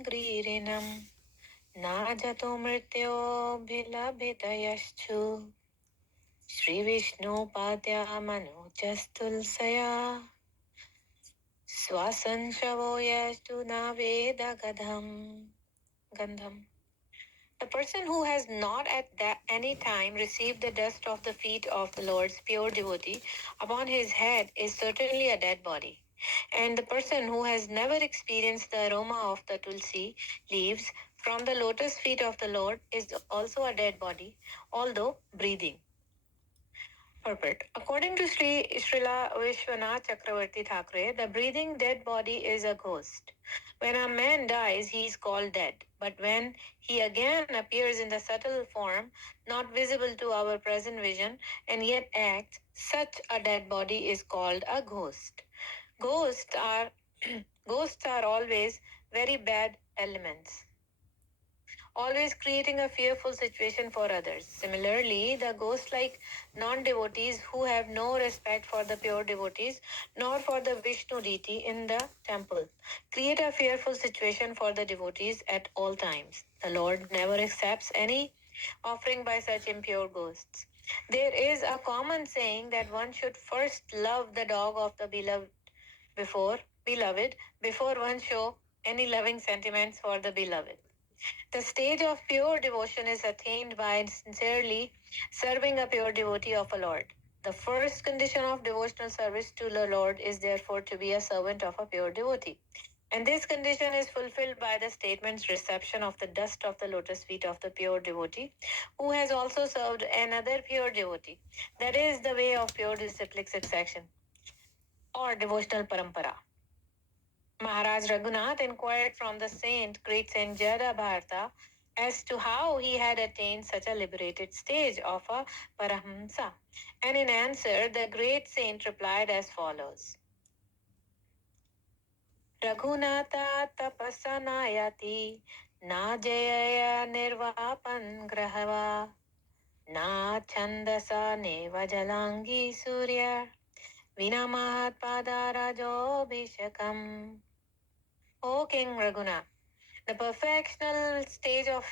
gririnam najato mrityo bhilabhitayaschu Shri Vishnu Padya Manojastulsaya Swasan Shavoyastu Naveda Gandham. The person who has not at any time received the dust of the feet of the Lord's pure devotee upon his head is certainly a dead body. And the person who has never experienced the aroma of the tulsi leaves from the lotus feet of the Lord is also a dead body, although breathing. Purport. According to Srila Vishwanath Chakravarti Thakre, the breathing dead body is a ghost. When a man dies, he is called dead. But when he again appears in the subtle form, not visible to our present vision, and yet acts, such a dead body is called a ghost. Ghosts are ghosts are always very bad elements, always creating a fearful situation for others. Similarly, the ghost like non devotees who have no respect for the pure devotees nor for the Vishnu deity in the temple create a fearful situation for the devotees at all times. The Lord never accepts any offering by such impure ghosts. There is a common saying that one should first love the dog of the beloved before one show any loving sentiments for the beloved. The stage of pure devotion is attained by sincerely serving a pure devotee of a Lord. The first condition of devotional service to the Lord is therefore to be a servant of a pure devotee. And this condition is fulfilled by the statement's reception of the dust of the lotus feet of the pure devotee, who has also served another pure devotee. That is the way of pure disciplic succession or devotional parampara. Maharaj Raghunath inquired from the great Saint Jada Bharata, as to how he had attained such a liberated stage of a Parahamsa. And in answer, the great saint replied as follows. Raghunatha tapasanayati na jayaya nirvapan grahava na chandasa neva jalangi surya vinamahat padarajo bhishakam. O King Raghunath, the perfectional stage of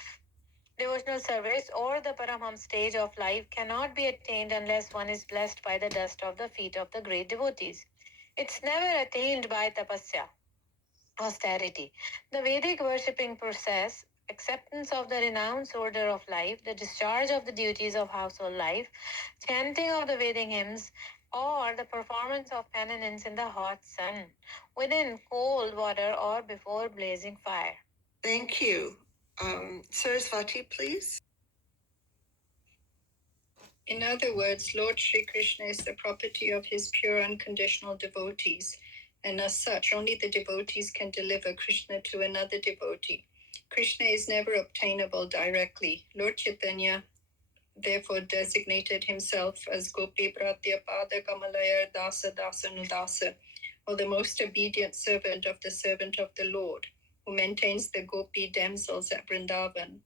devotional service or the Paramham stage of life cannot be attained unless one is blessed by the dust of the feet of the great devotees. It's never attained by tapasya, austerity. The Vedic worshipping process, acceptance of the renounced order of life, the discharge of the duties of household life, chanting of the Vedic hymns, or the performance of penance in the hot sun, within cold water or before blazing fire. Thank you. Saraswati, please. In other words, Lord Sri Krishna is the property of his pure unconditional devotees, and as such, only the devotees can deliver Krishna to another devotee. Krishna is never obtainable directly. Lord Chaitanya therefore designated himself as Gopi Pratya Pada Kamalaya Dasa Dasa Nudasa, or the most obedient servant of the Lord, who maintains the Gopi damsels at Vrindavan.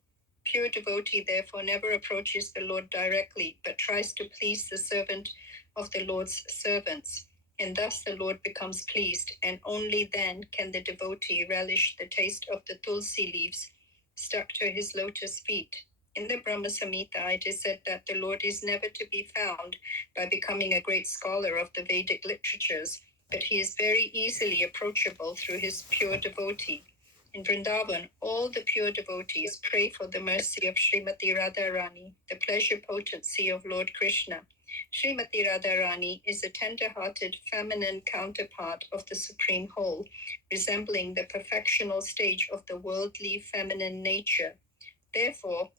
Pure devotee therefore never approaches the Lord directly, but tries to please the servant of the Lord's servants. And thus the Lord becomes pleased, and only then can the devotee relish the taste of the tulsi leaves stuck to his lotus feet. In the Brahma Samhita, it is said that the Lord is never to be found by becoming a great scholar of the Vedic literatures, but he is very easily approachable through his pure devotee. In Vrindavan, all the pure devotees pray for the mercy of Srimati Radharani, the pleasure potency of Lord Krishna. Srimati Radharani is a tender-hearted feminine counterpart of the Supreme Whole, resembling the perfectional stage of the worldly feminine nature. Therefore,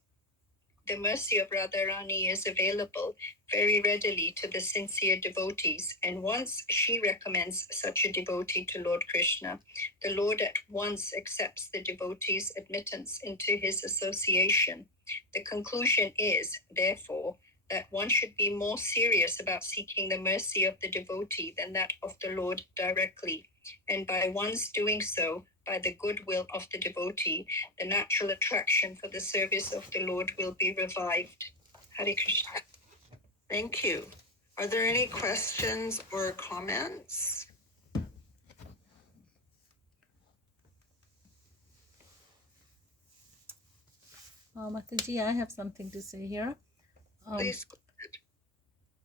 the mercy of Radharani is available very readily to the sincere devotees, and once she recommends such a devotee to Lord Krishna, the Lord at once accepts the devotee's admittance into his association. The conclusion is, therefore, that one should be more serious about seeking the mercy of the devotee than that of the Lord directly, and by one's doing so, by the goodwill of the devotee, the natural attraction for the service of the Lord will be revived. Hare Krishna. Thank you. Are there any questions or comments? Mataji, I have something to say here. Please.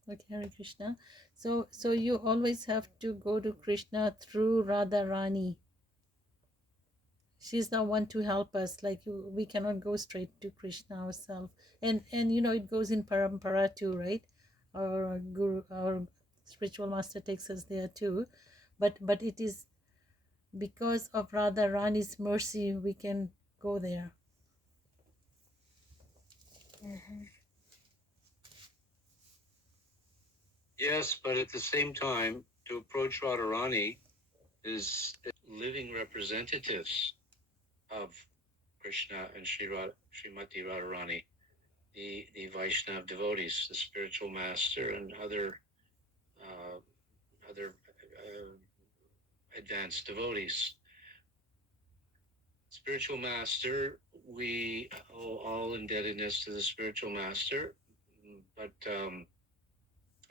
Okay, Hare Krishna. So you always have to go to Krishna through Radharani. She's the one to help us. Like we cannot go straight to Krishna ourselves. And it goes in parampara too, right? Our guru, our spiritual master takes us there too. But it is because of Radharani's mercy we can go there. Mm-hmm. Yes, but at the same time, to approach Radharani is living representatives of Krishna and Srimati Radharani, the Vaishnava devotees, the spiritual master, and other advanced devotees. Spiritual master, we owe all indebtedness to the spiritual master, but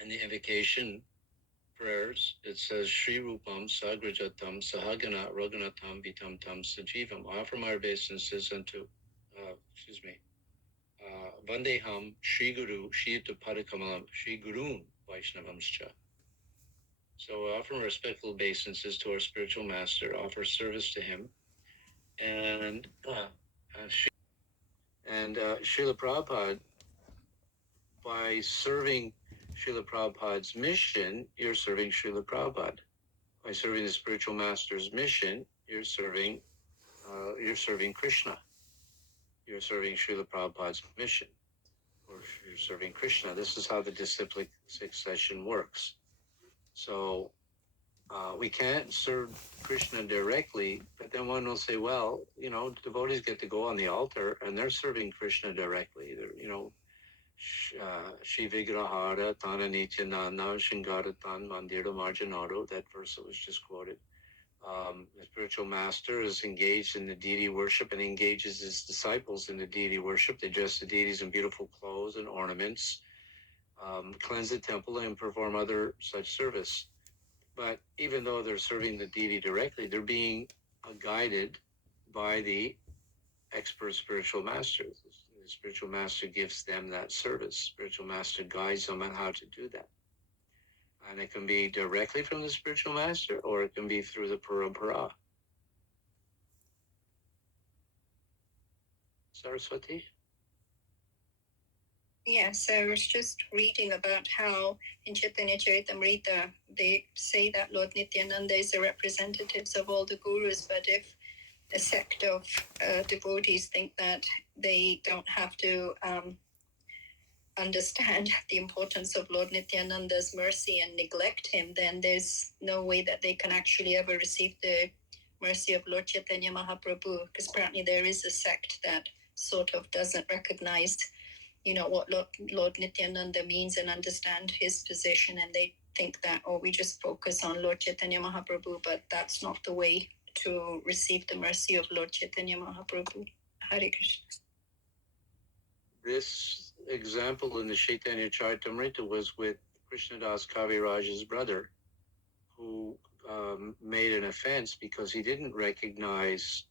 in the invocation prayers, it says Shri Rupam Sagrajatam Sahagana Raghunatam Vitam Tam Sajivam. Offer my obeisances unto, Vandeham Shri Guru Shiyata Padakamalam Shri Gurun Vaishnavamscha. So offer respectful obeisances to our spiritual master, offer service to him, and Srila Prabhupada, by serving Srila Prabhupada's mission, you're serving Srila Prabhupada. By serving the spiritual master's mission, you're serving Krishna. You're serving Srila Prabhupada's mission, or you're serving Krishna. This is how the disciplic succession works. So we can't serve Krishna directly, but then one will say, well, devotees get to go on the altar and they're serving Krishna directly. Shri Vigrahara Tana Nityananda Shingara Tan Mandira Marjanado, that verse that was just quoted. The spiritual master is engaged in the deity worship and engages his disciples in the deity worship. They dress the deities in beautiful clothes and ornaments, cleanse the temple, and perform other such service. But even though they're serving the deity directly, they're being guided by the expert spiritual master. The spiritual master gives them that service. Spiritual master guides them on how to do that. And it can be directly from the spiritual master, or it can be through the parampara. Saraswati? Yes, I was just reading about how in Chaitanya Charitamrita they say that Lord Nityananda is the representatives of all the gurus, but if a sect of devotees think that they don't have to understand the importance of Lord Nityananda's mercy and neglect him, then there's no way that they can actually ever receive the mercy of Lord Chaitanya Mahaprabhu, because apparently there is a sect that sort of doesn't recognize what Lord Nityananda means and understand his position, and they think that we just focus on Lord Chaitanya Mahaprabhu, but that's not the way to receive the mercy of Lord Chaitanya Mahaprabhu. Hare Krishna. This example in the Chaitanya Charitamrita was with Krishnadas Kaviraj's brother, who made an offense because he didn't recognize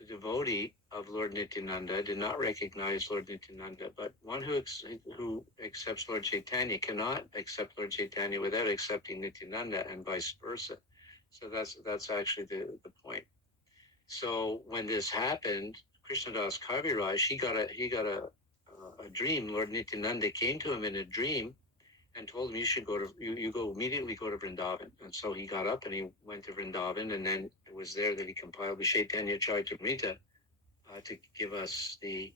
the devotee of Lord Nityananda, did not recognize Lord Nityananda, but one who accepts Lord Chaitanya cannot accept Lord Chaitanya without accepting Nityananda, and vice versa. So that's actually the point. So when this happened, Krishnadas Kaviraj, he got a dream. Lord Nityananda came to him in a dream and told him, you go immediately go to Vrindavan. And so he got up and he went to Vrindavan, and then it was there that he compiled the Chaitanya Charitamrita to give us the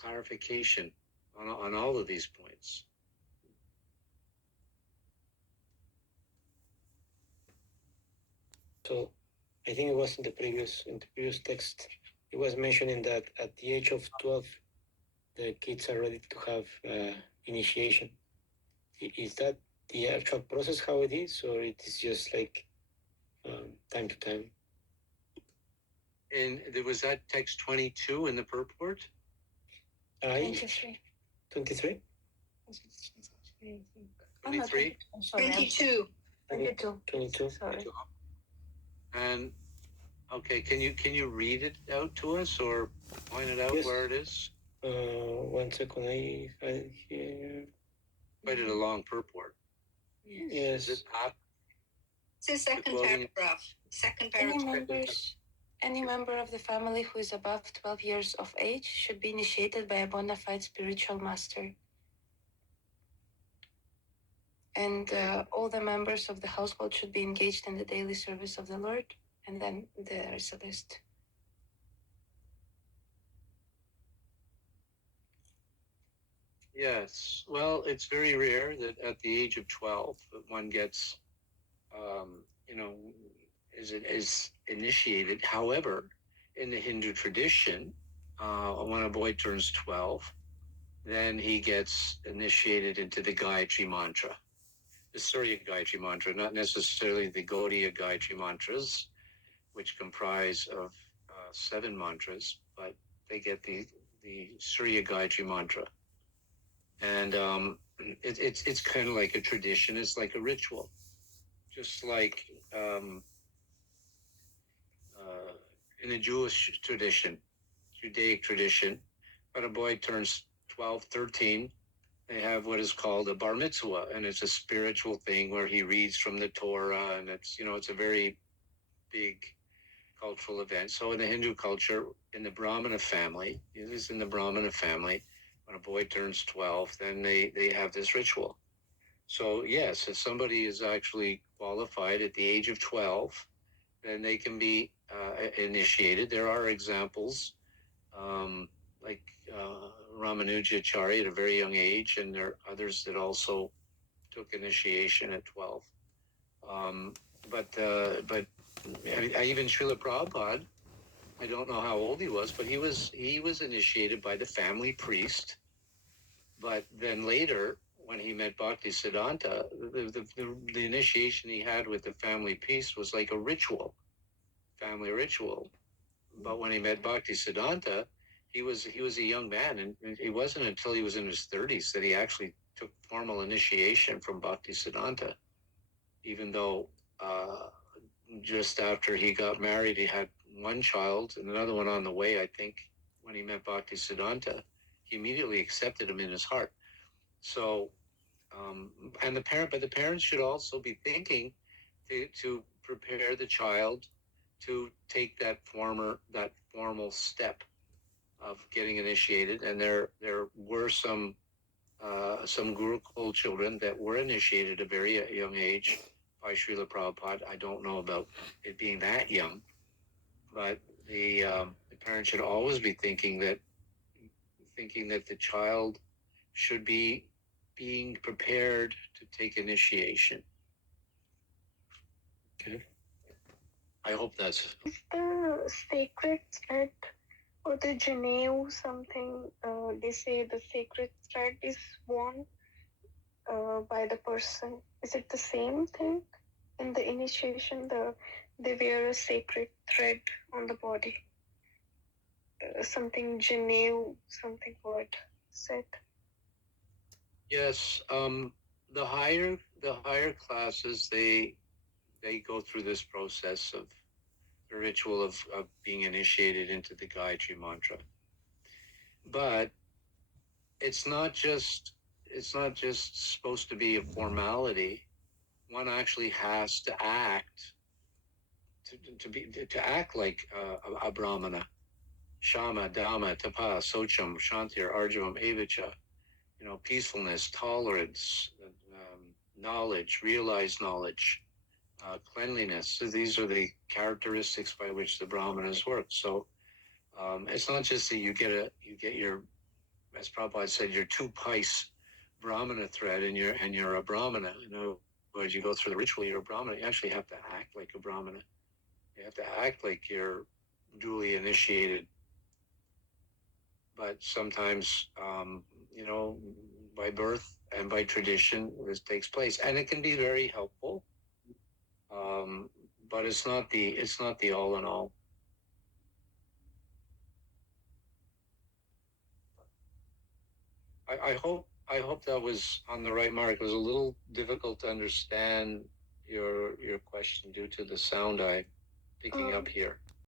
clarification on all of these points. So I think it was in the previous text, it was mentioning that at the age of 12, the kids are ready to have initiation. Is that the actual process how it is, or it is just like time to time? And there was that text 22 in the purport? 23. 23? 23? 22. 22. And Okay, can you read it out to us or point it out Yes. where it is? 1 second, I here. Quite a long purport. Yes. Is it up? It's the second quoting- paragraph. Second Any paragraph. any member of the family who is above 12 years of age should be initiated by a bona fide spiritual master. And all the members of the household should be engaged in the daily service of the Lord. And then there is a list. Yes. Well, it's very rare that at the age of 12 that one gets, you know, is initiated. However, in the Hindu tradition, when a boy turns 12, then he gets initiated into the Gayatri mantra, the Surya Gayatri mantra, not necessarily the Gaudiya Gayatri mantras, which comprise of 7 mantras, but they get the Surya Gayatri mantra. And it's kind of like a tradition. It's like a ritual, just like in a Jewish tradition, Judaic tradition. When a boy turns 12, 13, they have what is called a bar mitzvah, and it's a spiritual thing where he reads from the Torah, and it's a very big cultural event. So in the Hindu culture, in the Brahmana family, it is in the Brahmana family, when a boy turns 12, then they have this ritual. So yes, if somebody is actually qualified at the age of 12, then they can be initiated. There are examples, like Ramanujacharya at a very young age, and there are others that also took initiation at 12. But even Srila Prabhupada, I don't know how old he was, but he was initiated by the family priest. But then later, when he met Bhakti Siddhanta, the initiation he had with the family priest was like a ritual, family ritual. But when he met Bhakti Siddhanta, he was a young man, and it wasn't until he was in his 30s that he actually took formal initiation from Bhakti Siddhanta. Even though just after he got married, he had one child and another one on the way. I think when he met Bhakti Siddhanta, he immediately accepted him in his heart. So, and the parents should also be thinking to prepare the child to take that formal step of getting initiated. And there were some Gurukul children that were initiated at a very young age by Srila Prabhupada. I don't know about it being that young, but the parents should always be thinking that the child should be being prepared to take initiation. Okay. I hope that's. Is the sacred thread or the Janeu something? They say the sacred thread is worn by the person. Is it the same thing in the initiation? They wear a sacred thread on the body. Something Janeu, something what said. Yes, the higher classes, they go through this process of the ritual of being initiated into the Gayatri mantra. But it's not just supposed to be a formality. One actually has to act to act like a brahmana. Shama, Dhamma, Tapa, Socham, Shantir, Arjavam, Evicha. Peacefulness, tolerance, knowledge, realized knowledge, cleanliness. So these are the characteristics by which the brahmanas work. So it's not just that you get your, as Prabhupada said, your 2 pice brahmana thread and you're a brahmana. As you go through the ritual, you're a brahmana. You actually have to act like a brahmana. You have to act like you're duly initiated. But sometimes, by birth and by tradition, this takes place, and it can be very helpful. But it's not the all in all. I hope that was on the right mark. It was a little difficult to understand your question due to the sound I'm picking up here.